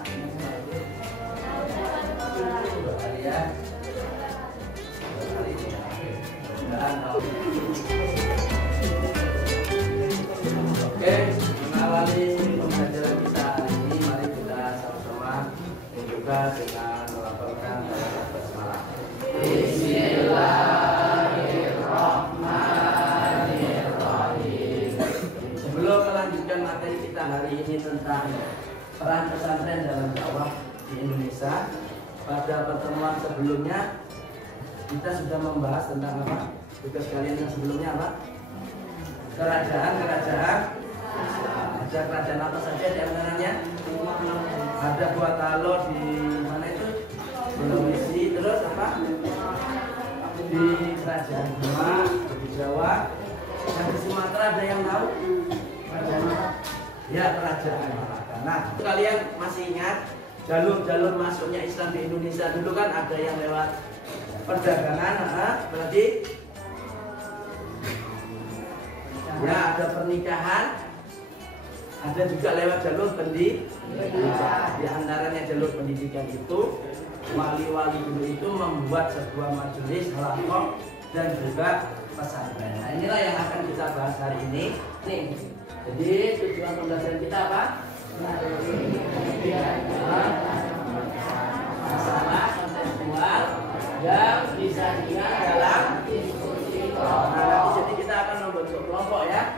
Dua kali ya. Oke, mengawali pembelajaran kita hari ini, mari kita sama-sama membuka dengan melafalkan ayat basmalah. Bismillahirrahmanirrahim. Sebelum melanjutkan materi kita hari ini tentang peran pesantren dalam dakwah di Indonesia, pada pertemuan sebelumnya kita sudah membahas tentang apa? Tugas kalian yang sebelumnya apa? Kerajaan. Ada kerajaan apa saja di antaranya? Ada Gorontalo di mana itu? Sulawesi. Terus apa? Di kerajaan Demak, di Jawa. Dan di Sumatera ada yang tahu? Kerajaan apa? Ya, kerajaan Malaka. Nah, kalian masih ingat jalur-jalur masuknya Islam di Indonesia dulu kan ada yang lewat perdagangan, berarti ya ada pernikahan, ada juga lewat jalur pendidikan. Di antaranya jalur pendidikan itu wali-wali dulu itu membuat sebuah majelis halaqah dan juga pesantren. Nah, inilah yang akan kita bahas hari ini. Nih, jadi tujuan pembelajaran kita apa? Masalah kontekstual yang disajikan dalam diskusi kelompok. Nah, jadi kita akan membentuk kelompok ya,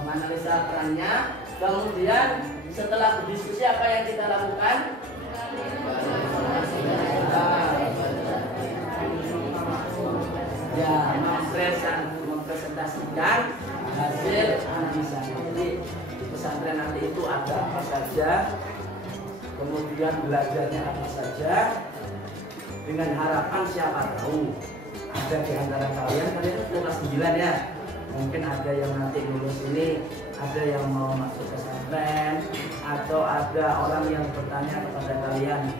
menganalisa perannya. Kemudian setelah berdiskusi apa yang kita lakukan? Ya, mempresentasikan hasil analisa. Jadi di pesantren nanti itu ada apa saja, kemudian belajarnya apa saja, dengan harapan siapa tahu ada di antara kalian itu kelas 9 ya, mungkin ada yang nanti lulus ini, ada yang mau masuk pesantren, atau ada orang yang bertanya kepada kalian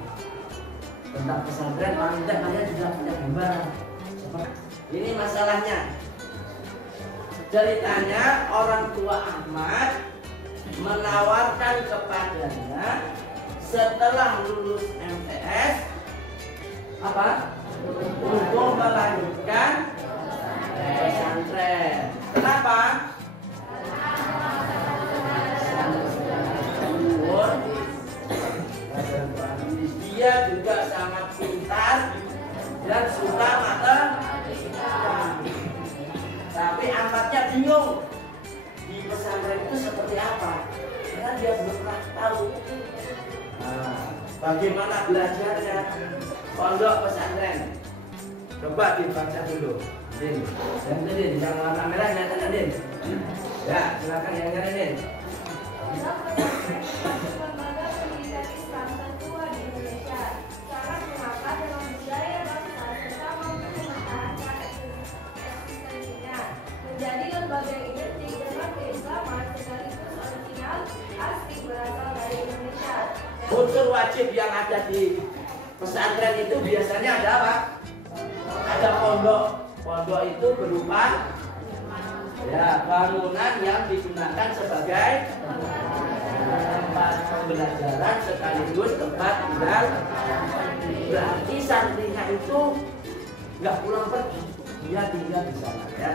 tentang pesantren, paling tidak kalian sudah punya gambaran. Ini masalahnya, ceritanya orang tua Ahmad menawarkan kepadanya setelah lulus MTS apa? Untuk melanjutkan pesantren. Kenapa? Dia juga sangat pintar dan suka matematika. Tapi Ahmadnya bingung di pesantren itu seperti apa, karena dia belum pernah tahu. Nah, bagaimana belajarnya pondok pesantren? Coba dibaca dulu, Din. Yang tadi yang warna merah nyata Din. Ya, silakan yang nyata Din. Lembaga pendidikan Islam tertua di Indonesia sangat mengapa dalam budaya bangsa serta mampu mempertahankan eksistensinya, menjadi lembaga identik dengan keislaman sekaligus original asli berasal dari Indonesia. Unsur wajib yang ada di pesantren itu biasanya ada apa? Ada pondok. Pondok itu berupa ya bangunan yang digunakan sebagai tempat pembelajaran sekaligus tempat tinggal. Berarti santrinya itu nggak pulang pergi, dia tinggal di sana ya.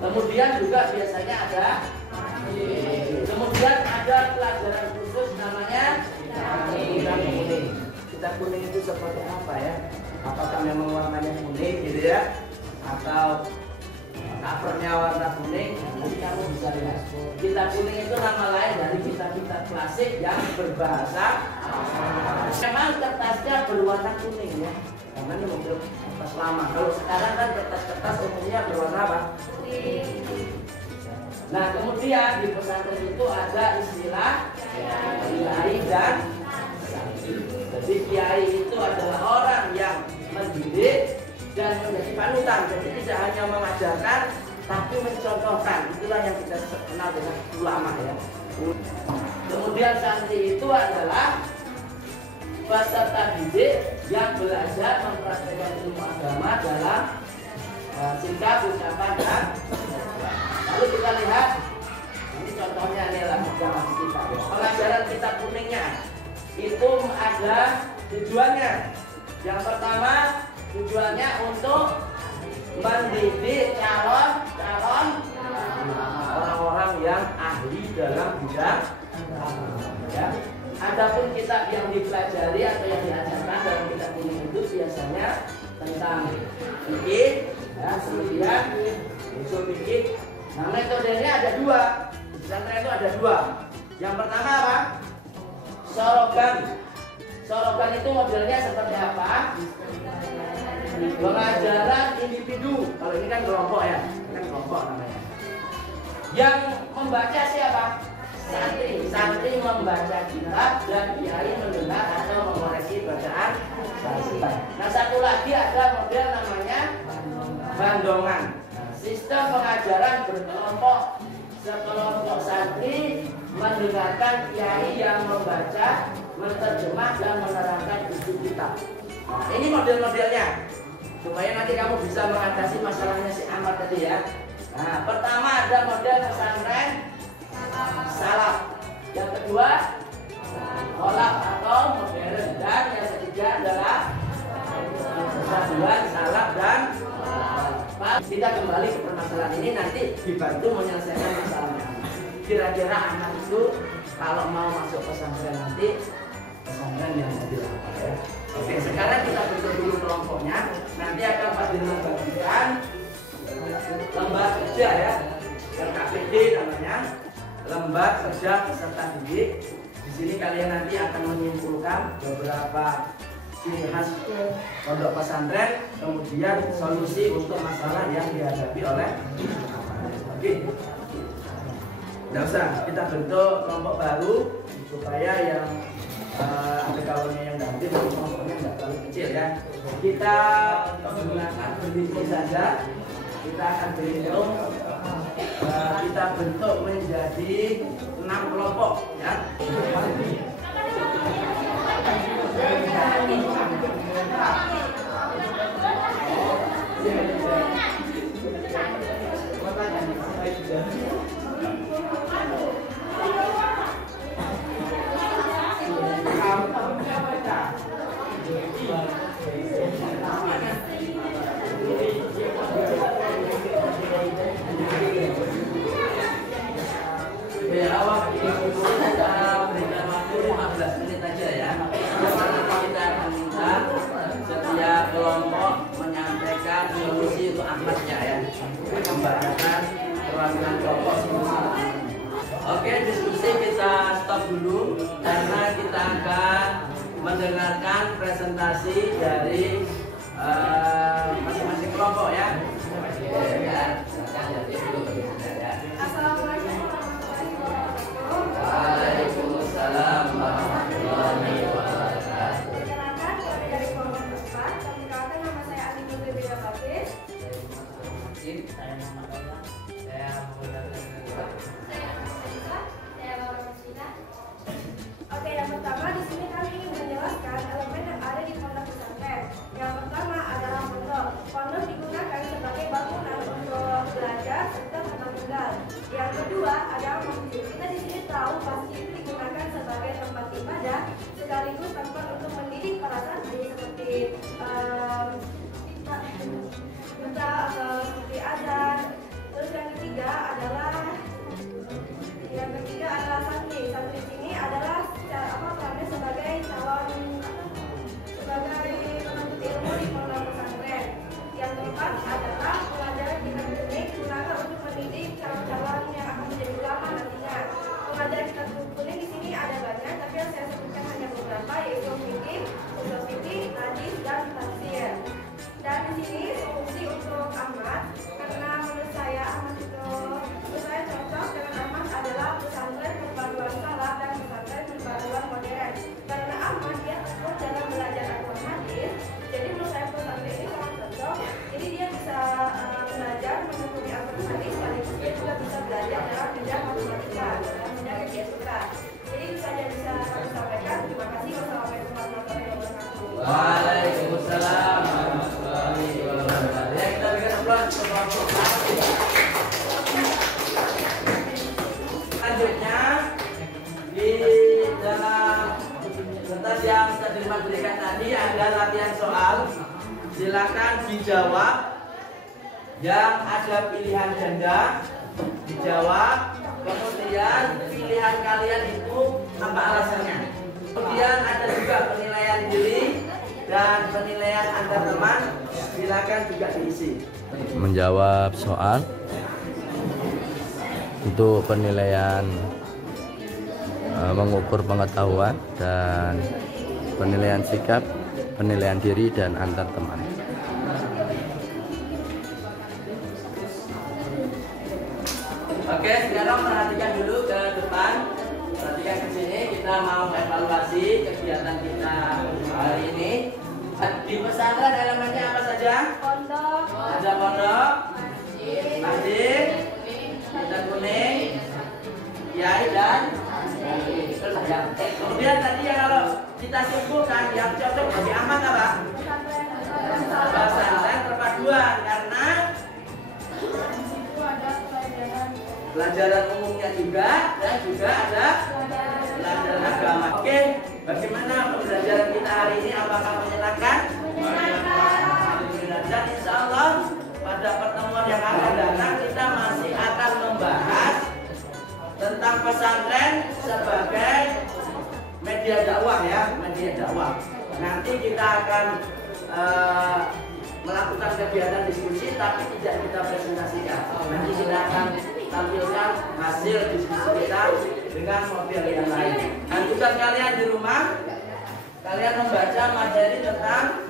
Kemudian juga biasanya ada, kemudian ada pelajaran khusus namanya kitab kuning. Kitab kuning itu seperti apa ya? Apakah memang warnanya kuning gitu ya? Atau covernya warna kuning? Nanti kamu bisa lihat. Kitab kuning itu nama lain dari kitab-kitab klasik yang berbahasa. Memang kertasnya berwarna kuning ya, karena ini model kertas lama. Kalau sekarang kan kertas-kertas umumnya berwarna apa? Nah, kemudian di pesantren itu ada istilah kiai dan santri. Jadi kiai itu adalah orang yang mendidik dan menjadi panutan. Jadi tidak hanya mengajarkan, tapi mencontohkan. Itulah yang kita kenal dengan ulama ya. Kemudian santri itu adalah peserta didik yang belajar mempraktikkan ilmu agama dalam sikap, ucapan, dan lalu kita lihat ini contohnya nih lah kita pengajaran kitab kuningnya. itu ada tujuannya. Yang pertama tujuannya untuk mendidik calon orang-orang yang ahli dalam bidang ya. Adapun kitab yang dipelajari atau yang diajarkan dalam kitab ini itu biasanya tentang fikih, ya, kemudian usul fikih. Nah, metodenya ada dua. Di pesantren itu ada dua. Yang pertama apa? Sorogan. Sorogan itu modelnya seperti apa? Pengajaran individu. Kalau ini kan kelompok ya, ini kan kelompok namanya. Yang membaca siapa? Santri. Santri membaca kitab dan kiai mendengar atau mengoreksi bacaan santri. Nah, satu lagi ada model namanya bandongan. Sistem pengajaran berkelompok. Sekelompok santri mendengarkan kiai yang membaca, menerjemah dan menerangkan isi kitab. Nah, ini model-modelnya supaya nanti kamu bisa mengatasi masalahnya si Amar tadi ya. Nah, pertama ada model pesantren salaf. Yang kedua kolak atau modern, dan yang ketiga adalah persatuan salaf dan kita kembali ke permasalahan ini nanti dibantu menyelesaikan masalahnya. Kira-kira anak itu kalau mau masuk pesantren nanti pesantren yang model apa ya? Oke, sekarang kita bentuk dulu kelompoknya. Nanti akan Pak Dirman bagikan lembar kerja ya, LKPD namanya, lembar kerja peserta didik. Di sini kalian nanti akan menyimpulkan beberapa ciri khas pondok pesantren, kemudian solusi untuk masalah yang dihadapi oleh. Oke, nggak usah kita bentuk kelompok baru supaya yang ada kawannya yang ganti, kelompoknya nggak terlalu kecil ya. Kita menggunakan berdiri saja. Kita akan berhitung, kita bentuk menjadi 6 kelompok ya. Awak kita berikan waktu 15 menit aja ya. Kita akan minta setiap kelompok menyampaikan solusi untuk akhirnya ya, membacakan perwakilan kelompok solusi. Oke, diskusi kita stop dulu karena kita akan mendengarkan presentasi dari masing-masing kelompok ya. Waalaikumsalam warahmatullahi wabarakatuh. Perkenalkan, kami dari kelompok 4. Perkenalkan, nama saya Adi Nurul Beda Bakis. Saya Muhammad. Saya Oke, yang pertama di sini kami ingin menjelaskan elemen yang ada di pondok pesantren. Yang pertama adalah pondok. Pondok digunakan sebagai bangunan untuk belajar serta tempat tinggal. Yang kedua yang Sudirman berikan tadi ada latihan soal. Silakan dijawab. Yang ada pilihan ganda dijawab. Kemudian pilihan kalian itu apa alasannya. Kemudian ada juga penilaian diri dan penilaian antar teman. Silakan juga diisi. Menjawab soal untuk penilaian mengukur pengetahuan dan penilaian sikap, penilaian diri dan antar teman. Oke, sekarang perhatikan dulu ke depan. Perhatikan ke sini, kita mau evaluasi kegiatan kita hari ini. Di pesantren elemennya apa saja? Pondok, Ada pondok, masjid, kita kuning, kiai dan terus ya. Kemudian tadi ya kalau kita simpulkan yang cocok bagi Ahmad apa? Pesantren perpaduan karena pelajaran umumnya juga dan juga ada pelajaran agama. Oke, bagaimana pembelajaran kita hari ini? Apakah menyenangkan? Dan insya Allah pada pertemuan yang akan datang kita masih akan membahas tentang pesantren sebagai media dakwah ya, media dakwah. Nanti kita akan melakukan kegiatan diskusi tapi tidak kita presentasikan. Nanti kita akan tampilkan hasil diskusi kita dengan model yang lain. Dan juga kalian di rumah, kalian membaca materi tentang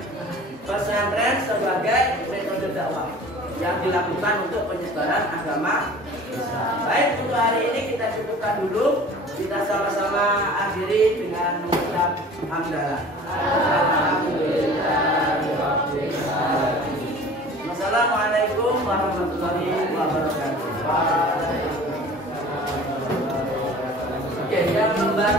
pesantren sebagai metode dakwah yang dilakukan untuk penyebaran agama Islam. Baik, untuk hari ini kita cukupkan dulu. Kita sama-sama akhiri dengan mengucap hamdalah. Assalamualaikum warahmatullahi wabarakatuh. Oke, yang lembar